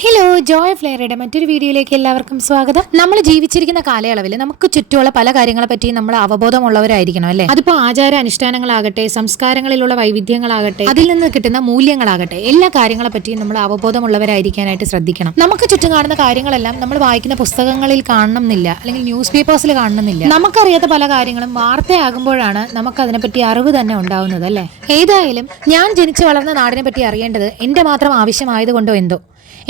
Hello Joy ഫ്ലെയറുടെ മറ്റൊരു വീഡിയോയിലേക്ക് എല്ലാവർക്കും സ്വാഗതം. നമ്മൾ ജീവിച്ചിരിക്കുന്ന കാലയളവിൽ നമുക്ക് ചുറ്റുമുള്ള പല കാര്യങ്ങളെ പറ്റിയും നമ്മൾ അവബോധമുള്ളവരായിരിക്കണം അല്ലേ? അതിപ്പോ ആചാര അനുഷ്ഠാനങ്ങളാകട്ടെ സംസ്കാരങ്ങളിലുള്ള വൈവിധ്യങ്ങളാകട്ടെ അതിൽ നിന്ന് കിട്ടുന്ന മൂല്യങ്ങളാകട്ടെ എല്ലാ കാര്യങ്ങളെ പറ്റിയും നമ്മൾ അവബോധമുള്ളവരായിരിക്കാനായിട്ട് ശ്രദ്ധിക്കണം. നമുക്ക് ചുറ്റും കാണുന്ന കാര്യങ്ങളെല്ലാം നമ്മൾ വായിക്കുന്ന പുസ്തകങ്ങളിൽ കാണണമെന്നില്ല അല്ലെങ്കിൽ ന്യൂസ് പേപ്പേഴ്സിൽ കാണണമെന്നില്ല. നമുക്കറിയാത്ത പല കാര്യങ്ങളും വാർത്തയാകുമ്പോഴാണ് നമുക്ക് അതിനെപ്പറ്റി അറിവ് തന്നെ ഉണ്ടാവുന്നത് അല്ലേ? ഏതായാലും ഞാൻ ജനിച്ചു വളർന്ന നാടിനെ പറ്റി അറിയേണ്ടത് എന്റെ മാത്രം ആവശ്യമായതുകൊണ്ടോ എന്തോ?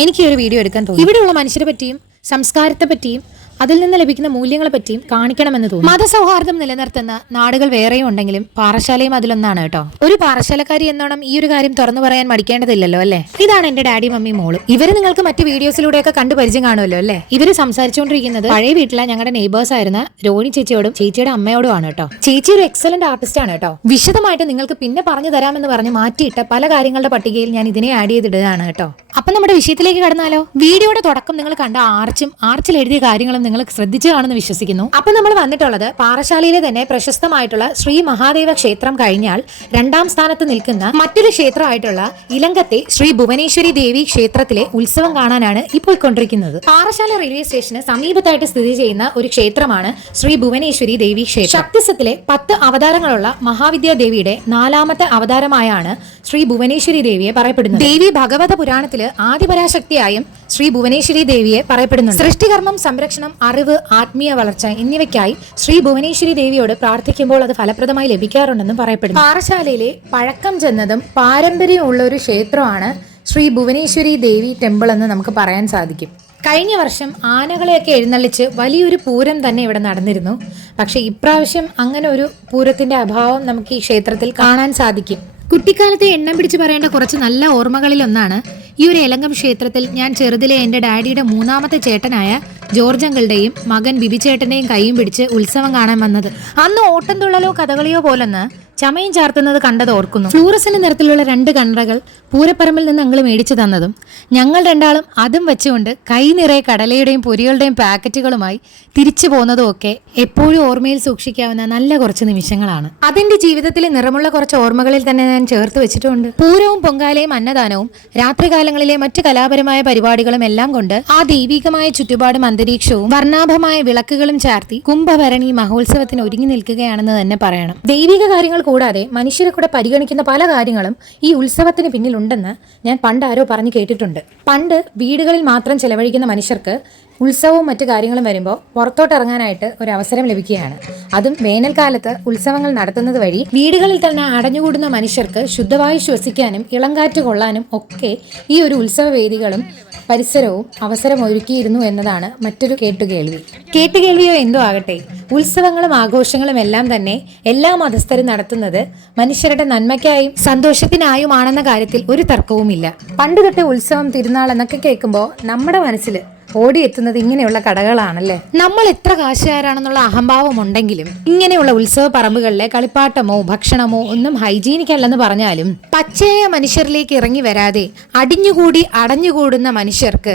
എനിക്ക് ഒരു വീഡിയോ എടുക്കാൻ തോന്നി. ഇവിടെയുള്ള മനുഷ്യരെ പറ്റിയും സംസ്കാരത്തെ പറ്റിയും അതിൽ നിന്ന് ലഭിക്കുന്ന മൂല്യങ്ങളെ പറ്റിയും കാണിക്കണമെന്ന് തോന്നുന്നു. മതസൗഹാർദ്ദം നിലനിർത്തുന്ന നാടുകൾ വേറെയും ഉണ്ടെങ്കിലും പാറശാലയും അതിലൊന്നാണ് കേട്ടോ. ഒരു പാറശാലക്കാരി എന്നോണം ഈ ഒരു കാര്യം തുറന്നു പറയാൻ മടിക്കേണ്ടതില്ലല്ലോ അല്ലേ? ഇതാണ് എന്റെ ഡാഡി മമ്മി മോളും. ഇവർ നിങ്ങൾക്ക് മറ്റു വീഡിയോസിലൂടെയൊക്കെ കണ്ടു പരിചയം കാണുമല്ലോ അല്ലേ? ഇവർ സംസാരിച്ചുകൊണ്ടിരിക്കുന്നത് പഴയ വീട്ടിലെ ഞങ്ങളുടെ നെയ്ബേഴ്സ് ആയിരുന്ന രോഹിണി ചേച്ചിയോടും ചേച്ചിയുടെ അമ്മയോടും ആണ് കേട്ടോ. ചേച്ചി ഒരു എക്സലന്റ് ആർട്ടിസ്റ്റ് ആണ് കേട്ടോ. വിശദമായിട്ട് നിങ്ങൾക്ക് പിന്നെ പറഞ്ഞു തരാമെന്ന് പറഞ്ഞ് മാറ്റിയിട്ട പല കാര്യങ്ങളുടെ പട്ടികയിൽ ഞാൻ ഇതിനെ ആഡ് ചെയ്തിടുകയാണ് കേട്ടോ. അപ്പൊ നമ്മുടെ വിഷയത്തിലേക്ക് കടന്നാലോ? വീഡിയോയുടെ തുടക്കം നിങ്ങൾ കണ്ട ആർച്ചും ആർച്ചിൽ എഴുതിയ കാര്യങ്ങളും നിങ്ങൾ ശ്രദ്ധിച്ചു കാണുമെന്ന് വിശ്വസിക്കുന്നു. അപ്പൊ നമ്മൾ വന്നിട്ടുള്ളത് പാറശാലയിലെ തന്നെ പ്രശസ്തമായിട്ടുള്ള ശ്രീ മഹാദേവ ക്ഷേത്രം കഴിഞ്ഞാൽ രണ്ടാം സ്ഥാനത്ത് നിൽക്കുന്ന മറ്റൊരു ക്ഷേത്രമായിട്ടുള്ള ഇലങ്കത്തെ ശ്രീ ഭുവനേശ്വരി ദേവി ക്ഷേത്രത്തിലെ ഉത്സവം കാണാനാണ് ഇപ്പോൾ കൊണ്ടിരിക്കുന്നത്. പാറശാല റെയിൽവേ സ്റ്റേഷന് സമീപത്തായിട്ട് സ്ഥിതി ചെയ്യുന്ന ഒരു ക്ഷേത്രമാണ് ശ്രീ ഭുവനേശ്വരി ദേവി ക്ഷേത്രം. ശക്തിസത്തിലെ പത്ത് അവതാരങ്ങളുള്ള മഹാവിദ്യാ ദേവിയുടെ നാലാമത്തെ അവതാരമായാണ് ശ്രീ ഭുവനേശ്വരി ദേവിയെ പറയപ്പെടുന്നു ദേവി ഭഗവത പുരാണത്തിൽ ആദിപരാശക്തിയായും ശ്രീ ഭുവനേശ്വരി ദേവിയെ പറയപ്പെടുന്നു സൃഷ്ടികർമ്മം സംരക്ഷണം അറിവ് ആത്മീയ വളർച്ച എന്നിവയ്ക്കായി ശ്രീ ഭുവനേശ്വരി ദേവിയോട് പ്രാർത്ഥിക്കുമ്പോൾ അത് ഫലപ്രദമായി ലഭിക്കാറുണ്ടെന്നും പറയപ്പെടുന്നു. പാറശാലയിലെ പഴക്കം ചെന്നതും പാരമ്പര്യമുള്ള ഒരു ക്ഷേത്രമാണ് ശ്രീ ഭുവനേശ്വരി ദേവി ടെമ്പിൾ എന്ന് നമുക്ക് പറയാൻ സാധിക്കും. കഴിഞ്ഞ വർഷം ആനകളെയൊക്കെ എഴുന്നള്ളിച്ച് വലിയൊരു പൂരം തന്നെ ഇവിടെ നടന്നിരുന്നു. പക്ഷേ ഇപ്രാവശ്യം അങ്ങനെ ഒരു പൂരത്തിന്റെ അഭാവം നമുക്ക് ഈ ക്ഷേത്രത്തിൽ കാണാൻ സാധിക്കും. കുട്ടിക്കാലത്തെ എണ്ണം പിടിച്ച് പറയേണ്ട കുറച്ച് നല്ല ഓർമ്മകളിലൊന്നാണ് ഈ ഒരു എലങ്കം ക്ഷേത്രത്തിൽ ഞാൻ ചെറുതിലെ എന്റെ ഡാഡിയുടെ മൂന്നാമത്തെ ചേട്ടനായ ജോർജ് അങ്കിളുടെയും മകൻ ബിബി ചേട്ടന്റെയും കൈയും പിടിച്ച് ഉത്സവം കാണാൻ വന്നത്. അന്ന് ഓട്ടം തുള്ളലോ കഥകളിയോ പോലൊന്ന് ചമയം ചാർത്തുന്നത് കണ്ടത് ഓർക്കുന്നു. ഫ്ലൂറസിന് നിറത്തിലുള്ള രണ്ട് കണ്ണറകൾ പൂരപ്പറമ്പിൽ നിന്ന് അങ്ങൾ മേടിച്ചു തന്നതും ഞങ്ങൾ രണ്ടാളും അതും വെച്ചുകൊണ്ട് കൈ നിറയെ കടലയുടെയും പൊരികളുടെയും പാക്കറ്റുകളുമായി തിരിച്ചു പോകുന്നതും ഒക്കെ എപ്പോഴും ഓർമ്മയിൽ സൂക്ഷിക്കാവുന്ന നല്ല കുറച്ച് നിമിഷങ്ങളാണ്. അതിന്റെ ജീവിതത്തിലെ നിറമുള്ള കുറച്ച് ഓർമ്മകളിൽ തന്നെ ഞാൻ ചേർത്ത് വെച്ചിട്ടുണ്ട്. പൂരവും പൊങ്കാലയും അന്നദാനവും രാത്രികാലങ്ങളിലെ മറ്റു കലാപരമായ പരിപാടികളും എല്ലാം കൊണ്ട് ആ ദൈവികമായ ചുറ്റുപാടും അന്തരീക്ഷവും വർണാഭമായ വിളക്കുകളും ചാർത്തി കുംഭഭരണി മഹോത്സവത്തിന് ഒരുങ്ങി നിൽക്കുകയാണെന്ന് തന്നെ പറയണം. ദൈവിക കാര്യങ്ങൾ കൂടാതെ മനുഷ്യരെ കൂടെ പരിഗണിക്കുന്ന പല കാര്യങ്ങളും ഈ ഉത്സവത്തിന് പിന്നിലുണ്ടെന്ന് ഞാൻ പണ്ട് ആരോ പറഞ്ഞു കേട്ടിട്ടുണ്ട്. പണ്ട് വീടുകളിൽ മാത്രം ചെലവഴിക്കുന്ന മനുഷ്യർക്ക് ഉത്സവവും മറ്റു കാര്യങ്ങളും വരുമ്പോൾ പുറത്തോട്ട് ഇറങ്ങാനായിട്ട് ഒരു അവസരം ലഭിക്കുകയാണ്. അതും വേനൽക്കാലത്ത് ഉത്സവങ്ങൾ നടത്തുന്നത് വഴി വീടുകളിൽ തന്നെ അടഞ്ഞുകൂടുന്ന മനുഷ്യർക്ക് ശുദ്ധവായു ശ്വസിക്കാനും ഇളങ്കാറ്റ് കൊള്ളാനും ഒക്കെ ഈ ഒരു ഉത്സവ വേദികളും പരിസരവും അവസരമൊരുക്കിയിരുന്നു എന്നതാണ് മറ്റൊരു കേട്ടുകേൾവി. കേട്ടുകേൾവിയോ എന്തോ ആകട്ടെ. ഉത്സവങ്ങളും ആഘോഷങ്ങളും എല്ലാം തന്നെ എല്ലാ മതസ്ഥരും നടത്തുന്നത് മനുഷ്യരുടെ നന്മയ്ക്കായും സന്തോഷത്തിനായുമാണെന്ന കാര്യത്തിൽ ഒരു തർക്കവുമില്ല. പണ്ട് തൊട്ട് ഉത്സവം തിരുനാൾ എന്നൊക്കെ കേൾക്കുമ്പോൾ നമ്മുടെ മനസ്സിൽ ഓടിയെത്തുന്നത് ഇങ്ങനെയുള്ള കടകളാണല്ലേ? നമ്മൾ എത്ര കാശുകാരാണെന്നുള്ള അഹംഭാവം ഉണ്ടെങ്കിലും ഇങ്ങനെയുള്ള ഉത്സവ പറമ്പുകളിലെ കളിപ്പാട്ടമോ ഭക്ഷണമോ ഒന്നും ഹൈജീനിക് അല്ലെന്ന് പറഞ്ഞാലും പച്ചയായ മനുഷ്യരിലേക്ക് ഇറങ്ങി വരാതെ അടിഞ്ഞുകൂടി അടഞ്ഞുകൂടുന്ന മനുഷ്യർക്ക്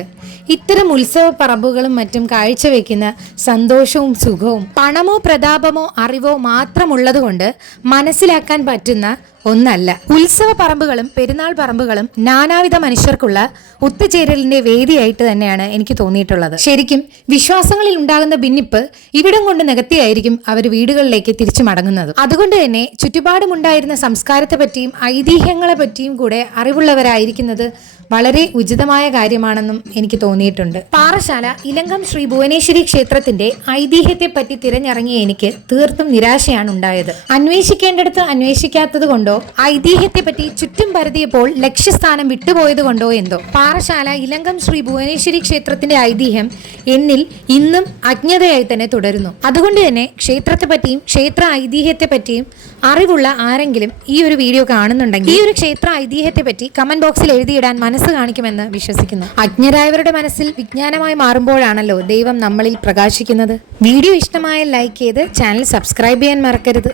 ഇത്തരം ഉത്സവ പറമ്പുകളും മറ്റും കാഴ്ചവെക്കുന്ന സന്തോഷവും സുഖവും പണമോ പ്രതാപമോ അറിവോ മാത്രമുള്ളത് കൊണ്ട് മനസ്സിലാക്കാൻ പറ്റുന്ന ഒന്നല്ല. ഉത്സവ പറമ്പുകളും പെരുന്നാൾ പറമ്പുകളും നാനാവിധ മനുഷ്യർക്കുള്ള ഒത്തുചേരലിന്റെ വേദിയായിട്ട് തന്നെയാണ് എനിക്ക് തോന്നിയിട്ടുള്ളത്. ശരിക്കും വിശ്വാസങ്ങളിൽ ഉണ്ടാകുന്ന ഭിന്നിപ്പ് ഇവിടം കൊണ്ട് നികത്തിയായിരിക്കും അവർ വീടുകളിലേക്ക് തിരിച്ചു മടങ്ങുന്നത്. അതുകൊണ്ട് തന്നെ ചുറ്റുപാടുമുണ്ടായിരുന്ന സംസ്കാരത്തെ പറ്റിയും ഐതിഹ്യങ്ങളെ പറ്റിയും കൂടെ അറിവുള്ളവരായിരിക്കുന്നത് വളരെ ഉചിതമായ കാര്യമാണെന്നും എനിക്ക് തോന്നിയിട്ടുണ്ട്. പാറശാല ഇലങ്കം ശ്രീ ഭുവനേശ്വരി ക്ഷേത്രത്തിന്റെ ഐതിഹ്യത്തെ പറ്റി തിരഞ്ഞിറങ്ങിയ എനിക്ക് തീർത്തും നിരാശയാണ് ഉണ്ടായത് അന്വേഷിക്കേണ്ടടുത്ത് അന്വേഷിക്കാത്തത് കൊണ്ടോ ഐതിഹ്യത്തെ പറ്റി ചുറ്റും പരതിയപ്പോൾ ലക്ഷ്യസ്ഥാനം വിട്ടുപോയത് കൊണ്ടോ എന്തോ. പാറശാല ഇലങ്കം ശ്രീ ഭുവനേശ്വരി ക്ഷേത്രത്തിന്റെ ഐതിഹ്യം എന്നിൽ ഇന്നും അജ്ഞതയായി തന്നെ തുടരുന്നു. അതുകൊണ്ട് തന്നെ ക്ഷേത്രത്തെ പറ്റിയും ക്ഷേത്ര ഐതിഹ്യത്തെ പറ്റിയും അറിവുള്ള ആരെങ്കിലും ഈ ഒരു വീഡിയോ കാണുന്നുണ്ടെങ്കിൽ ഈ ഒരു ക്ഷേത്ര ഐതിഹ്യത്തെ പറ്റി കമന്റ് ബോക്സിൽ എഴുതിയിടാൻ മനസ്സ് കാണിക്കുമെന്ന് വിശ്വസിക്കുന്നു. അജ്ഞരായവരുടെ മനസ്സിൽ വിജ്ഞാനമായി മാറുമ്പോഴാണല്ലോ ദൈവം നമ്മളിൽ പ്രകാശിക്കുന്നത്. വീഡിയോ ഇഷ്ടമായ ലൈക്ക് ചെയ്ത് ചാനൽ സബ്സ്ക്രൈബ് ചെയ്യാൻ മറക്കരുത്.